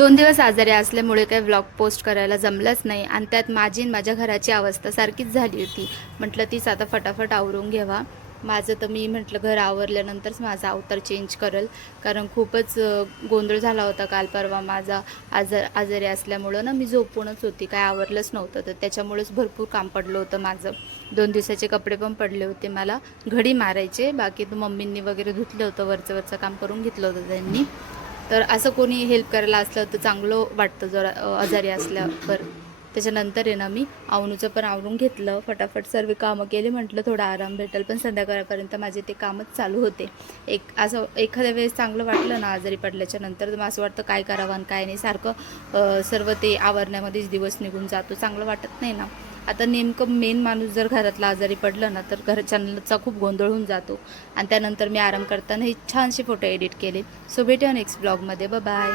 2 दिवस आजारी असल्यामुळे काही व्लॉग पोस्ट करायला जमलंच नाही आणि त्यात माझी आणि माझ्या घराची अवस्था सारखीच झाली होती. म्हटलं तीच आता फटाफट आवरून घ्यावा. माझं तर मी म्हटलं घर आवरल्यानंतरच माझा अवतार चेंज करेल, कारण खूपच गोंधळ झाला होता काल परवा माझा आजारी असल्यामुळं ना मी झोपूनच होती, काय आवरलंच नव्हतं. तर त्याच्यामुळेच भरपूर काम पडलं होतं माझं. 2 दिवसाचे कपडे पण पडले होते मला घडी मारायचे. बाकी तर मम्मींनी वगैरे धुतलं होतं, वरचं काम करून घेतलं होतं त्यांनी. तर असं कोणी हेल्प करायला असलं तर चांगलं वाटतं जरा आजारी असल्यावर. त्याच्यानंतर आहे ना मी अवनूचं पण आवरून घेतलं, फटाफट सर्व कामं केली. म्हटलं थोडा आराम भेटेल, पण संध्याकाळपर्यंत माझे ते कामच चालू होते. असं एखाद्या वेळेस चांगलं वाटलं ना आजारी पडल्याच्या नंतर, तर मग असं वाटतं काय करावं आणि काय नाही. सारखं सर्व ते आवरण्यामध्येच दिवस निघून जातो, चांगलं वाटत नाही ना. आता नेमकं मेन माणूस जर घरातला आजारी पडलं ना, तर घरच्यांचा खूप गोंधळ होऊन जातो. आणि त्यानंतर मी आराम करताना हे छानसे फोटो एडिट केले. सो भेटूया नेक्स्ट ब्लॉगमध्ये. बाय.